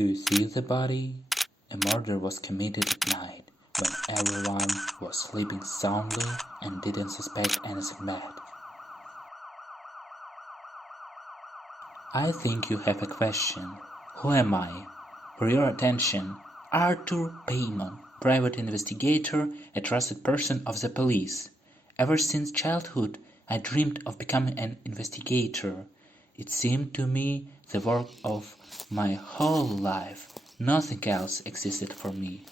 Do you see the body? A murder was committed at night, when everyone was sleeping soundly and didn't suspect anything bad. I think you have a question. Who am I? For your attention, Arthur Paymon, private investigator, a trusted person of the police. Ever since childhood, I dreamed of becoming an investigator. It seemed to me the work of my whole life. Nothing else existed for me.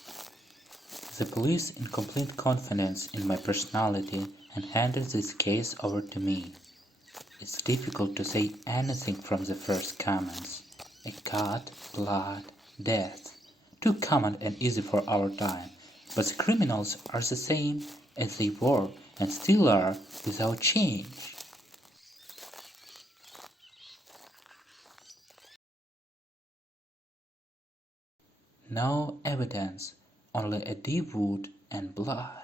The police in complete confidence in my personality and handed this case over to me. It's difficult to say anything from the first comments. A cut, blood, death. Too common and easy for our time. But the criminals are the same as they were and still are without change. No evidence, only a deep wound and blood.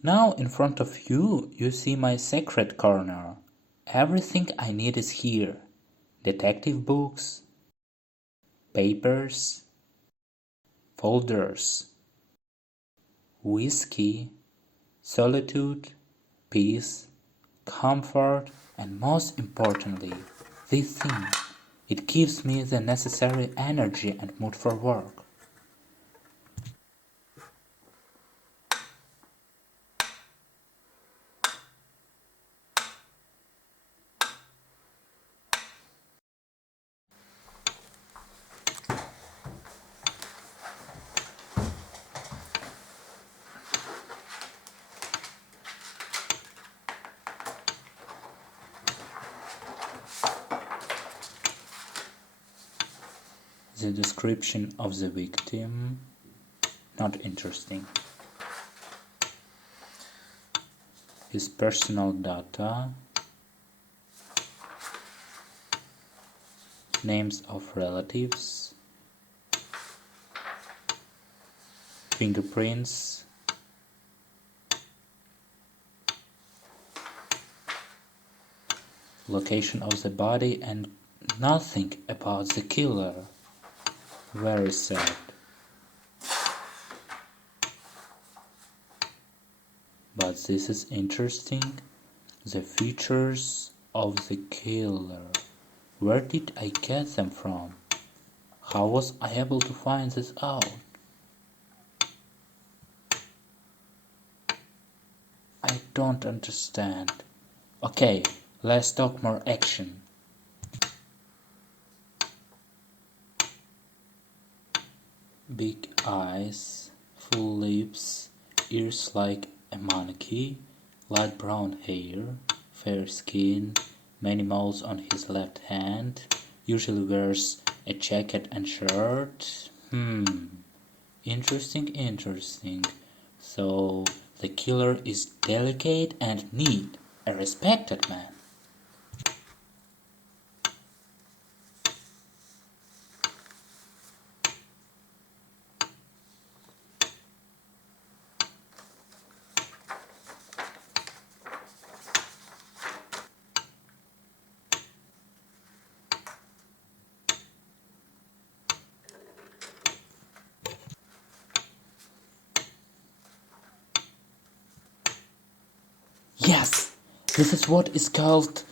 Now in front of you, you see my secret corner. Everything I need is here. Detective books, papers, folders, whiskey, solitude, peace, comfort, and most importantly, this thing. It gives me the necessary energy and mood for work. The description of the victim, not interesting. His personal data, names of relatives, fingerprints, location of the body, and nothing about the killer. Very sad. But this is interesting. The features of the killer. Where did I get them from? How was I able to find this out? I don't understand. Okay, let's talk more action. Big eyes, full lips, ears like a monkey, light brown hair, fair skin, many moles on his left hand, usually wears a jacket and shirt. Interesting. So the killer is delicate and neat, a respected man. Yes, this is what is called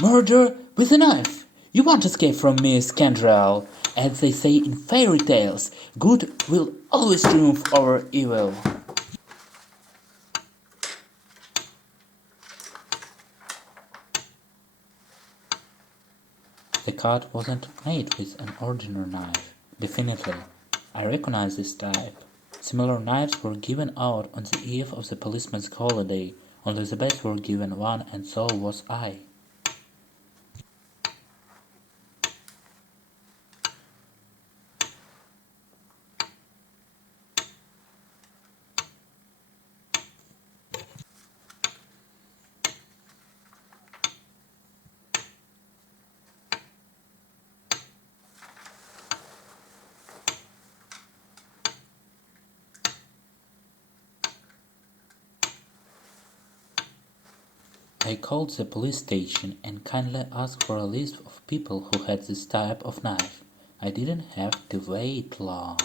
murder with a knife. You won't escape from me, scoundrel. As they say in fairy tales, good will always triumph over evil. The cut wasn't made with an ordinary knife. Definitely. I recognize this type. Similar knives were given out on the eve of the policeman's holiday. Only the best were given one, and so was I. I called the police station and kindly asked for a list of people who had this type of knife. I didn't have to wait long.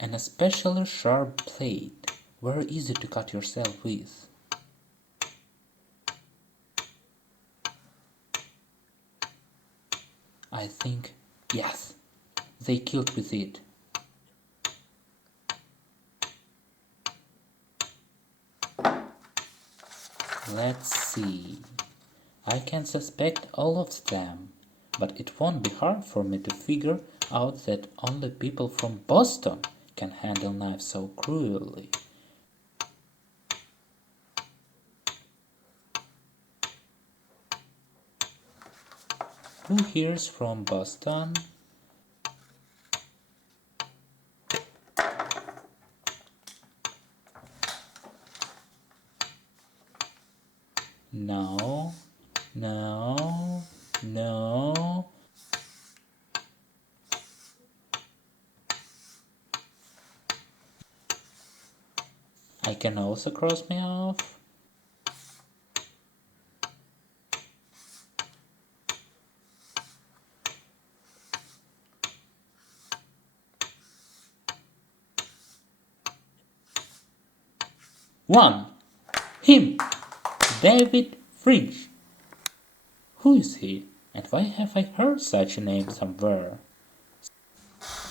And especially sharp blade, very easy to cut yourself with. I think, yes, they killed with it. Let's see. I can suspect all of them, but it won't be hard for me to figure out that only people from Boston can handle knives so cruelly. Who here's from Boston? No, no, no. I can also cross me off. One. Him. David French. Who is he, and why have I heard such a name somewhere?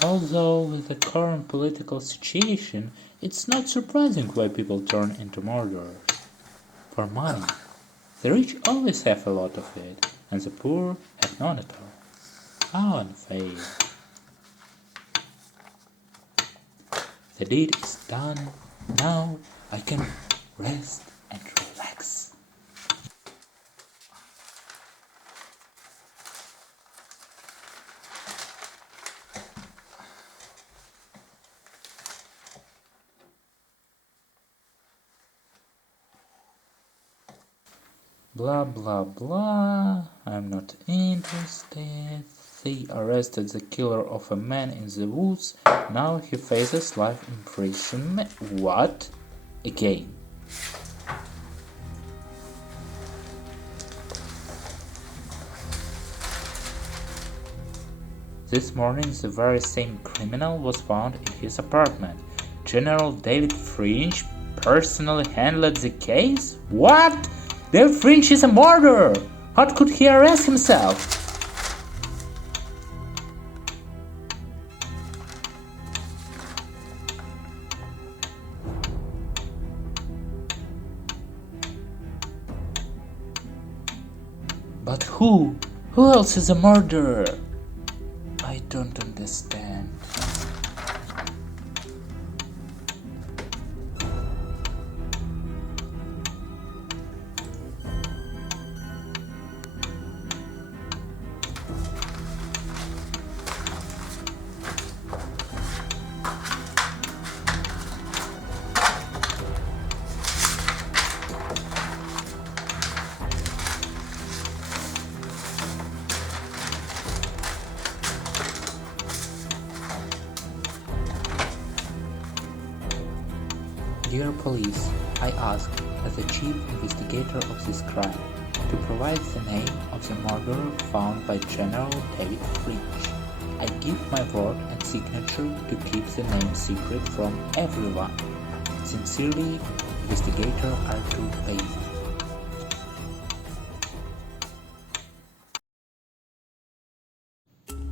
Although with the current political situation, it's not surprising why people turn into murderers. For money. The rich always have a lot of it, and the poor have none at all. How unfair. The deed is done. Now I can rest and relax. Blah blah blah, I'm not interested. They arrested the killer of a man in the woods. Now he faces life imprisonment. What? Again. This morning the very same criminal was found in his apartment. General David French personally handled the case? What? David French is a murderer! How could he arrest himself? But who? Who else is a murderer? I don't understand. Dear police, I ask, as the chief investigator of this crime, to provide the name of the murderer found by General David French. I give my word and signature to keep the name secret from everyone. Sincerely, Investigator Arthur Paymon.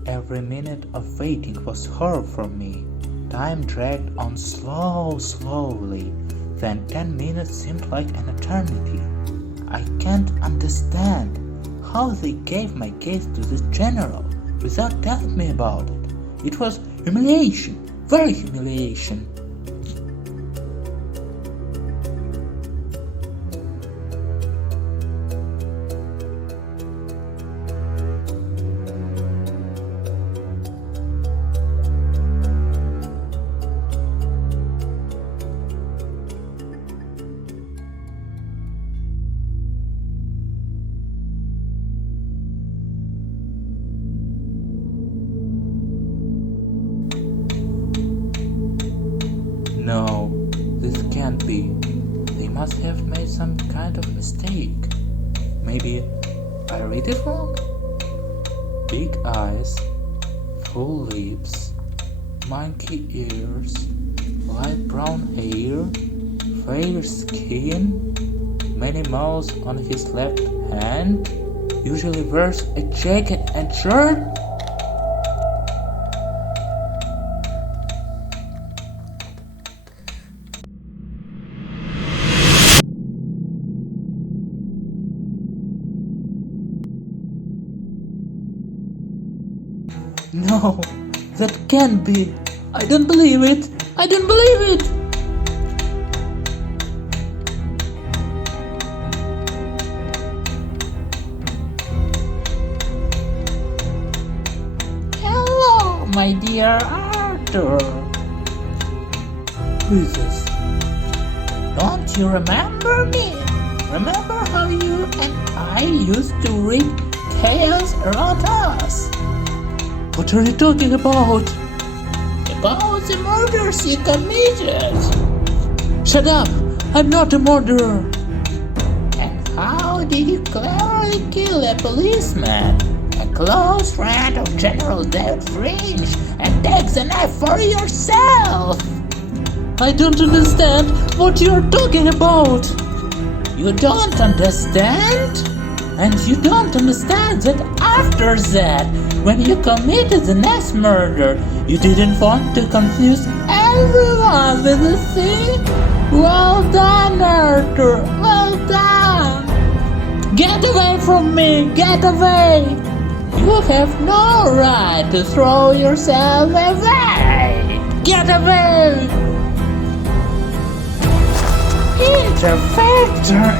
Every minute of waiting was horror for me. Time dragged on slowly. Then 10 minutes seemed like an eternity. I can't understand how they gave my case to this general without telling me about it. It was humiliation, very humiliation. No, this can't be. They must have made some kind of mistake. Maybe I read it wrong? Big eyes, full lips, monkey ears, light brown hair, fair skin, many moles on his left hand, usually wears a jacket and shirt. No, that can't be. I don't believe it. I don't believe it. Hello, my dear Arthur. Who is this? Don't you remember me? Remember how you and I used to read tales around us? What are you talking about? About the murders you committed. Shut up! I'm not a murderer. And how did you cleverly kill a policeman, a close friend of General David French, and take the knife for yourself? I don't understand what you're talking about. You don't understand? And you don't understand that after that, when you committed the next murder, you didn't want to confuse everyone with the thing? Well done, Arthur, well done! Get away from me, get away! You have no right to throw yourself away! Get away! Interfactor!